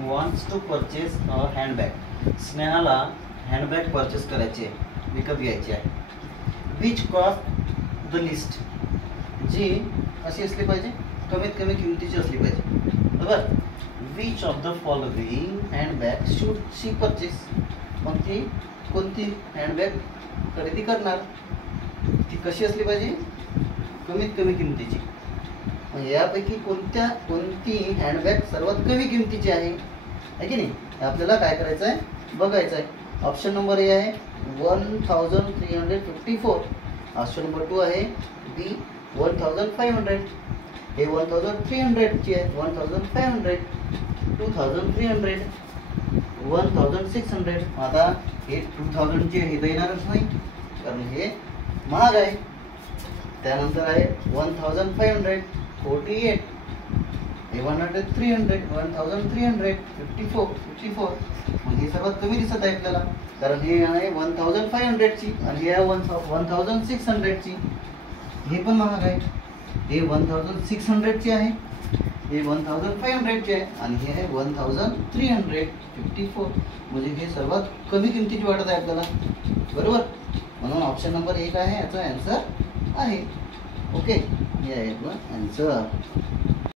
Wants to purchase a handbag. स्नेहाला handbag purchase करायची आहे, विकत घ्यायची आहे. विच कॉस्ट द लिस्ट, जी अशी असली पाहिजे, कमीत कमी किमतीची असली पाहिजे, बरोबर. Which of the following handbag should she purchase, मग ती कोणती हँडबॅग खरेदी करणार, ती कशी असली पाहिजे, कमीत कमी किमतीची. मग यापैकी कोणती हँडबॅग सर्वात कमी किमतीची आहे की नाही, आपल्याला काय करायचं आहे, बघायचं आहे. ऑप्शन नंबर ए आहे 1354. ऑप्शन नंबर 2 आहे बी 1500. हे 1300ची आहे, 1500, 2300, 1600. आता हे 2000ची हे तर येणारच नाही, कारण हे महाग आहे. त्यानंतर आहे 1548, हे 1300, 1354. मग हे सर्वात कमी दिसत आहे आपल्याला, कारण हे आहे 1500ची आणि हे आहे 1600ची. हे पण महाग आहे. हे 1600ची आहे, हे 1500ची आहे आणि हे आहे 1354. म्हणजे हे सर्वात कमी किमतीची वाटत आहे आपल्याला, बरोबर. म्हणून ऑप्शन नंबर 1 आहे याचा आन्सर आहे. ओके, हे आहे आपलं आन्सर.